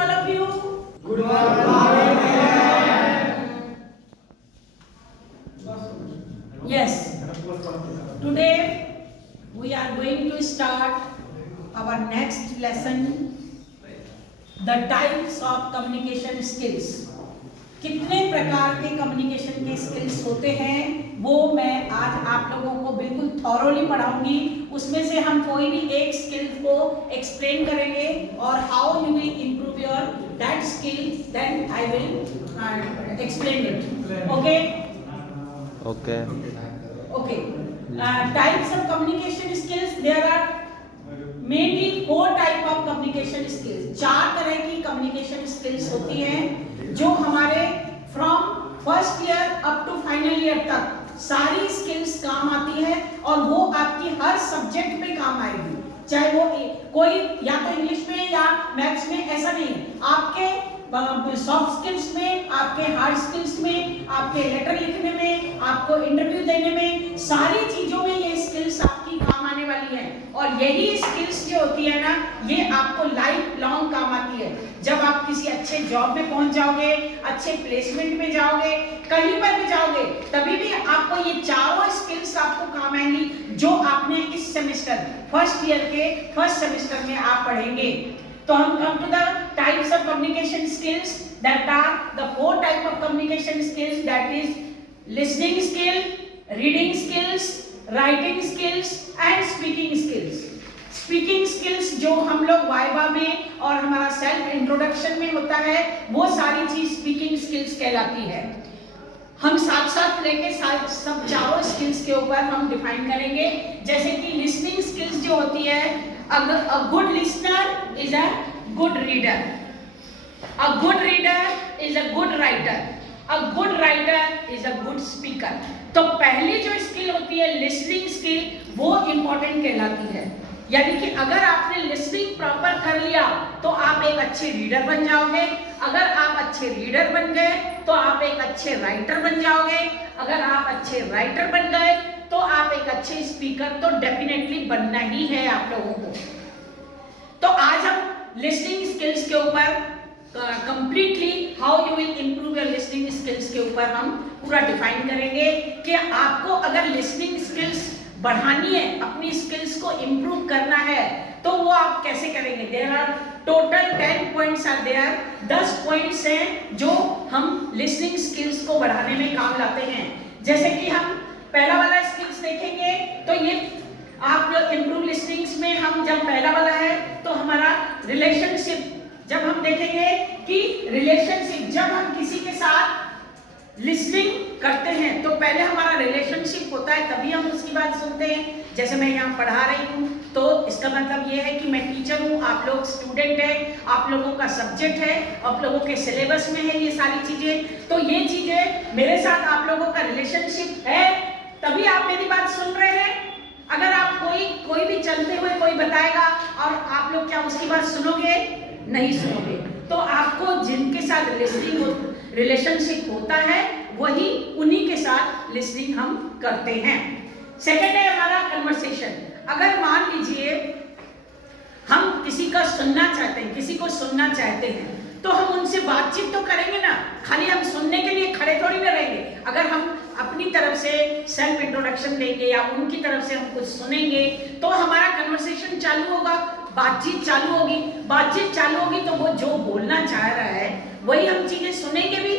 all of you. Good morning. Yes. Today we are going to start our next lesson, the types of communication skills. कितने प्रकार के communication के skills होते हैं वो मैं आज आप लोगों को बिल्कुल थॉरोली पढ़ाऊंगी। उसमें से हम कोई भी एक स्किल को एक्सप्लेन करेंगे और how you will improve your that skill, then I will explain it. Okay Okay. Okay types of communication skills, there are mainly 4 type of communication skills. 4 तरह की कम्युनिकेशन स्किल्स होती हैं जो हमारे from first year up to final year तक सारी skills काम आती है और वो आपकी हर सब्जेक्ट पे काम आएगी, चाहे वो कोई या तो इंग्लिश में या मैथ्स में, ऐसा नहीं है। आपके सॉफ्ट स्किल्स में, आपके हार्ड स्किल्स में, आपके लेटर लिखने में, आपको इंटरव्यू देने में, सारी चीजों में ये स्किल्स आपकी काम आने वाली है। और यही स्किल्स जो होती है ना, ये आपको लाइफ लॉन्ग काम आती है। जब आप किसी अच्छे जॉब में पहुंच जाओगे, अच्छे प्लेसमेंट में जाओगे, कहीं पर भी जाओगे, तभी भी आपको ये चारों स्किल्स आपको काम आएंगी जो आपने इस सेमेस्टर फर्स्ट ईयर के फर्स्ट सेमेस्टर में आप पढ़ेंगे। तो हम come to the types of communication skills, that are the 4 type of communication skills, that is listening skill, reading skills, writing skills and speaking skills. Speaking skills जो हम लोग viva में और हमारा सेल्फ इंट्रोडक्शन में होता है, वो सारी चीज स्पीकिंग स्किल्स कहलाती है। हम साथ साथ लेके सब चारों स्किल्स के ऊपर हम डिफाइन करेंगे। जैसे कि लिसनिंग स्किल्स जो होती है, a good listener is a good reader, a good reader is a good writer, a good writer is a good speaker। तो पहली जो स्किल होती है लिसनिंग स्किल, वो इंपॉर्टेंट कहलाती है। यानी कि अगर आपने लिसनिंग प्रॉपर कर लिया तो आप एक अच्छे रीडर बन जाओगे। अगर आप अच्छे रीडर बन गए तो आप एक अच्छे राइटर बन जाओगे। अगर आप अच्छे राइटर बन गए तो आप एक अच्छे स्पीकर तो डेफिनेटली बनना ही है आप लोगों को। तो आज हम लिसनिंग स्किल्स के ऊपर completely how you will improve your listening skills के ऊपर हम पूरा डिफाइन करेंगे कि आपको अगर लिसनिंग स्किल्स बढ़ानी है, अपनी स्किल्स को इंप्रूव करना है, तो वो आप कैसे करेंगे। There are total 10 points are there, 10 points हैं जो हम लिसनिंग स्किल्स को बढ़ाने में काम लाते हैं। जैसे कि हम पहला वाला स्किल्स देखेंगे तो ये आप इंप्रूव लिसनिंग्स में हम जब पहला वाला है तो हमारा रिलेशनशिप, जब हम देखेंगे कि रिलेशनशिप, जब हम किसी के साथ लिसनिंग करते हैं तो पहले हमारा रिलेशनशिप होता है, तभी हम उसकी बात सुनते हैं। जैसे मैं यहाँ पढ़ा रही हूँ तो इसका मतलब ये है कि मैं टीचर हूँ, आप लोग स्टूडेंट हैं, आप लोगों का सब्जेक्ट है, आप लोगों के सिलेबस में है ये सारी चीजें। तो ये चीजें मेरे साथ आप लोगों का रिलेशनशिप है, तभी आप मेरी बात सुन रहे हैं। अगर आप कोई भी चलते हुए कोई बताएगा और आप लोग क्या उसकी बात सुनोगे? नहीं सुनोगे। तो आपको जिनके साथ लिसनिंग रिलेशनशिप होता है वही उन्हीं के साथ लिसनिंग हम करते हैं। सेकंड है हमारा कन्वर्सेशन। अगर मान लीजिए हम किसी का सुनना चाहते हैं, किसी को सुनना चाहते हैं, तो हम उनसे बातचीत तो करेंगे ना, खाली हम सुनने के लिए खड़े थोड़ी ना रहेंगे। अगर हम अपनी तरफ से सेल्फ इंट्रोडक्शन देंगे या उनकी तरफ से हम कुछ सुनेंगे तो हमारा कन्वर्सेशन चालू होगा, बातचीत चालू होगी। बातचीत चालू होगी तो वो जो बोलना चाह रहा है वही हम चीजें सुनेंगे भी,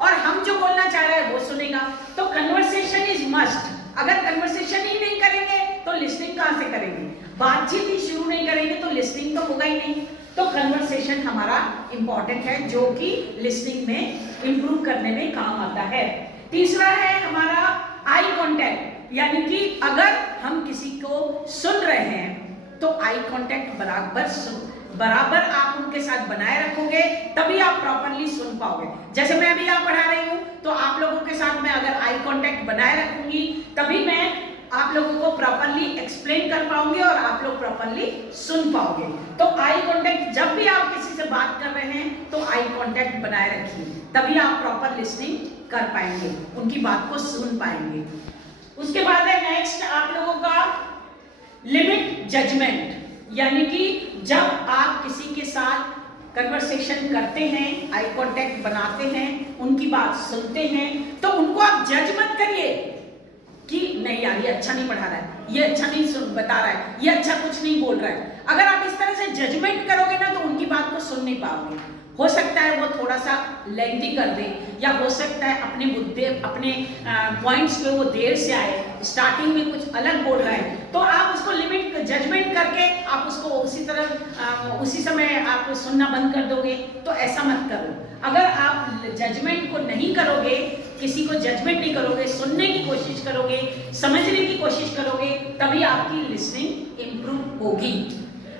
और हम जो बोलना चाह रहे हैं वो सुनेगा। तो कन्वर्सेशन इज मस्ट। अगर कन्वर्सेशन ही नहीं करेंगे तो लिसनिंग कहां से करेंगे? बातचीत ही शुरू नहीं करेंगे तो लिसनिंग तो होगा ही नहीं। तो कन्वर्सेशन हमारा इंपॉर्टेंट है जो कि लिसनिंग में इंप्रूव करने में काम आता है। तीसरा है हमारा आई कांटेक्ट, यानी कि अगर हम किसी को सुन रहे हैं तो आई कांटेक्ट बराबर आप उनके साथ बनाए रखोगे, तभी आप प्रॉपरली सुन पाओगे। जैसे मैं अभी यहाँ पढ़ा रही हूँ तो आप लोगों के साथ मैं अगर आई कांटेक्ट बनाए रखूंगी तभी मैं आप लोगों को प्रॉपरली एक्सप्लेन कर पाओगे और आप लोग प्रॉपरली सुन पाओगे। तो आई कांटेक्ट, जब भी आप किसी से बात कर रहे हैं तो आई कांटेक्ट बनाए रखिए, तभी आप प्रॉपर लिसनिंग कर पाएंगे, उनकी बात को सुन पाएंगे। उसके बाद है नेक्स्ट आप लोगों का लिमिट जजमेंट, यानी कि जब आप किसी के साथ कन्वर्सेशन करते हैं, आई कांटेक्ट बनाते हैं, उनकी बात सुनते हैं, तो उनको आप जज मत करिए कि नहीं यार ये अच्छा नहीं पढ़ा रहा है, ये अच्छा नहीं बता रहा है, ये अच्छा कुछ नहीं बोल रहा है। अगर आप इस तरह से जजमेंट करोगे ना तो उनकी बात को सुन नहीं पाओगे। हो सकता है वो थोड़ा सा लेंथी कर दे, या हो सकता है अपने मुद्दे अपने पॉइंट्स पे वो देर से आए, स्टार्टिंग में कुछ अलग बोल रहा है, तो आप उसको लिमिट जजमेंट करके आप उसको उसी तरह उसी समय आप सुनना बंद कर दोगे। तो ऐसा मत करो। अगर आप जजमेंट को नहीं करोगे, किसी को जजमेंट नहीं करोगे, सुनने की कोशिश करोगे, समझने की कोशिश करोगे, तभी आपकी लिसनिंग इंप्रूव होगी।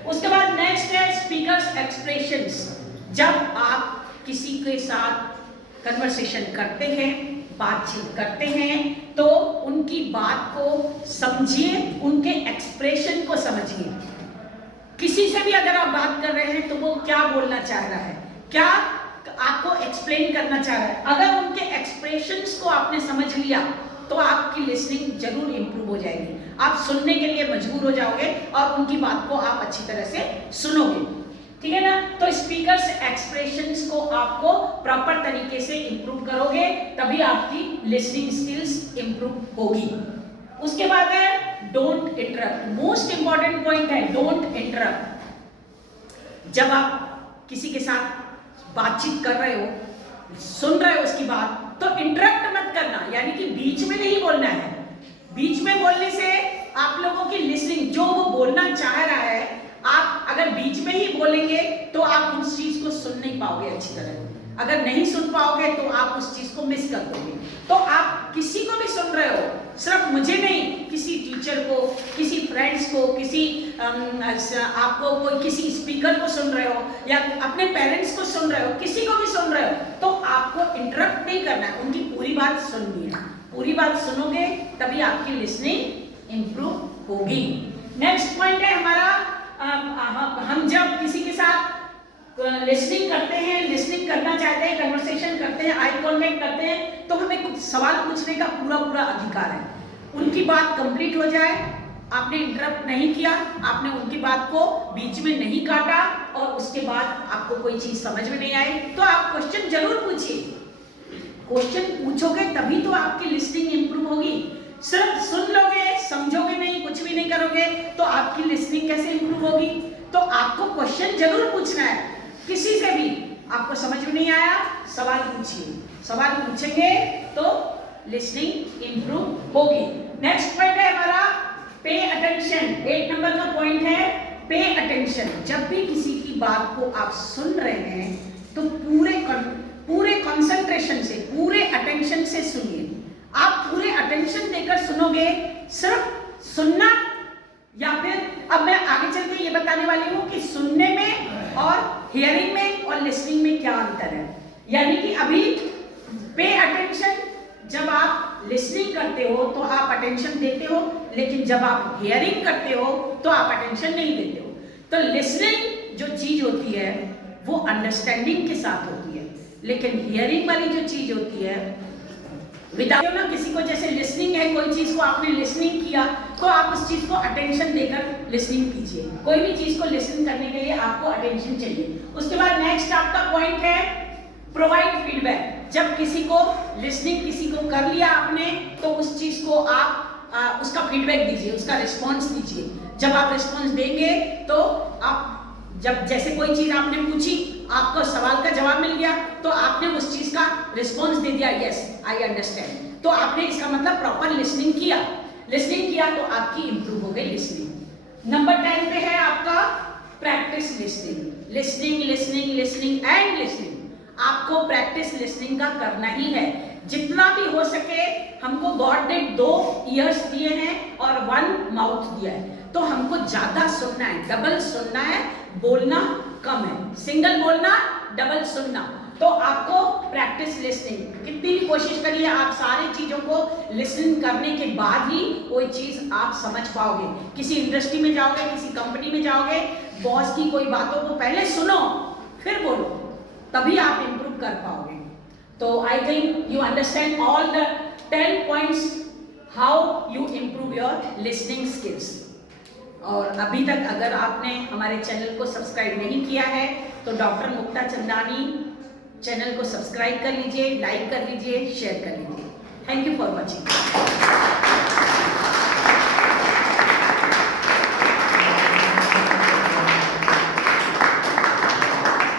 उसके बाद नेक्स्ट है स्पीकर्स एक्सप्रेशंस। जब आप किसी के साथ कन्वर्सेशन करते हैं, बातचीत करते हैं, तो उनकी बात को समझिए, उनके एक्सप्रेशन को समझिए। किसी से भी अगर आप बात कर रहे हैं तो वो क्या बोलना चाह रहा है, क्या आपको एक्सप्लेन करना चाह रहा है। अगर उनके एक्सप्रेशंस को आपने समझ लिया तो आपकी लिसनिंग जरूर इंप्रूव हो जाएगी। आप सुनने के लिए मजबूर हो जाओगे और उनकी बात को आप अच्छी तरह से सुनोगे, ठीक है ना। तो स्पीकर्स एक्सप्रेशंस को आपको प्रॉपर तरीके से इंप्रूव करोगे, तभी आपकी लिसनिंग स्किल्स इंप्रूव होगी। उसके बाद है don't interrupt. Most important point है डोंट इंटरप्ट। जब आप किसी के साथ बातचीत कर रहे हो, सुन रहे हो उसकी बात, तो इंटरप्ट मत करना, यानी कि बीच में नहीं बोलना है। बीच में बोलने से आप लोगों की लिसनिंग, जो वो बोलना चाह रहा है, आप अगर बीच में ही बोलेंगे तो आप उस चीज को सुन नहीं पाओगे अच्छी तरह। अगर नहीं सुन पाओगे तो आप उस चीज को मिस कर दोगे। तो आप किसी को भी सुन रहे हो, सिर्फ मुझे नहीं, किसी टीचर को, किसी फ्रेंड्स को, किसी आपको कोई किसी स्पीकर को सुन रहे हो, या अपने पेरेंट्स को सुन रहे हो, किसी को भी सुन रहे हो, तो आपको इंटरप्ट नहीं करना है, उनकी पूरी बात सुननी है। पूरी बात सुनोगे तभी आपकी लिसनिंग इंप्रूव होगी। नेक्स्ट पॉइंट है हमारा, हम जब किसी के साथ लिसनिंग करते हैं, लिसनिंग करना चाहते हैं, कन्वर्सेशन करते हैं, आई कांटेक्ट करते हैं, तो हमें कुछ सवाल पूछने का पूरा अधिकार है। उनकी बात कंप्लीट हो जाए, आपने इंटरप्ट नहीं किया, आपने उनकी बात को बीच में नहीं काटा, और उसके बाद आपको कोई चीज समझ में नहीं आई, तो आप क्वेश्चन जरूर पूछिए। क्वेश्चन पूछोगे तभी तो आपकी लिसनिंग इंप्रूव होगी। सिर्फ सुन लोगे, समझोगे नहीं, कुछ भी नहीं करोगे, तो आपकी लिसनिंग कैसे इंप्रूव होगी। तो आपको क्वेश्चन जरूर पूछना है। किसी से भी आपको समझ में नहीं आया, सवाल पूछिए। सवाल पूछेंगे तो लिसनिंग इंप्रूव होगी। नेक्स्ट पॉइंट है हमारा पे अटेंशन। 8 नंबर का पॉइंट है पे अटेंशन। जब भी किसी की बात को आप सुन रहे हैं तो पूरे कंसंट्रेशन से, पूरे अटेंशन से सुनिए। आप पूरे अटेंशन देकर सुनोगे, सिर्फ सुनना, या फिर अब मैं आगे चल के ये बताने वाली हूँ कि सुनने में और हियरिंग में और लिसनिंग में क्या अंतर है। यानी कि अभी पे अटेंशन, जब आप लिसनिंग करते हो तो आप अटेंशन देते हो, लेकिन जब आप हियरिंग करते हो तो आप अटेंशन नहीं देते हो। तो लिसनिंग जो चीज होती है वो अंडरस्टैंडिंग के साथ होती है, लेकिन हियरिंग वाली जो चीज होती है विदाउट ना, किसी को जैसे लिसनिंग है, कोई चीज को आपने लिसनिंग किया तो आप उस चीज को अटेंशन देकर लिसनिंग कीजिए। कोई भी चीज को लिसन करने के लिए आपको अटेंशन चाहिए। उसके बाद नेक्स्ट आपका पॉइंट है प्रोवाइड फीडबैक। जब किसी को लिसनिंग किसी को कर लिया आपने, तो उस चीज को आप उसका फीडबैक दीजिए, उसका रिस्पॉन्स दीजिए। जब आप रिस्पॉन्स देंगे तो आप, जब जैसे कोई चीज आपने पूछी, आपको सवाल का जवाब मिल गया, तो आपने उस चीज का रिस्पॉन्स दे दिया, यस आई अंडरस्टैंड, तो आपने इसका मतलब प्रॉपर लिसनिंग किया। लिसनिंग किया तो आपकी इंप्रूव हो गई लिसनिंग। नंबर 10 पे है आपका practice listening. Listening listening listening and listening. आपको प्रैक्टिस लिसनिंग का करना ही है, जितना भी हो सके। हमको गॉड ने 2 ईयर्स दिए हैं और 1 माउथ दिया है, तो हमको ज्यादा सुनना है, डबल सुनना है, बोलना कम है। सिंगल बोलना, डबल सुनना। तो आपको प्रैक्टिस लिसनिंग, कितनी भी कोशिश करिए, आप सारी चीजों को लिसन करने के बाद ही कोई चीज आप समझ पाओगे। किसी इंडस्ट्री में जाओगे, किसी कंपनी में जाओगे, बॉस की कोई बातों को पहले सुनो फिर बोलो, तभी आप इंप्रूव कर पाओगे। तो I think you understand all the 10 points how you improve your listening skills. और अभी तक अगर आपने हमारे चैनल को सब्सक्राइब नहीं किया है तो डॉक्टर मुक्ता चंदानी चैनल को सब्सक्राइब कर लीजिए, लाइक कर लीजिए, शेयर कर लीजिए। Thank you for watching.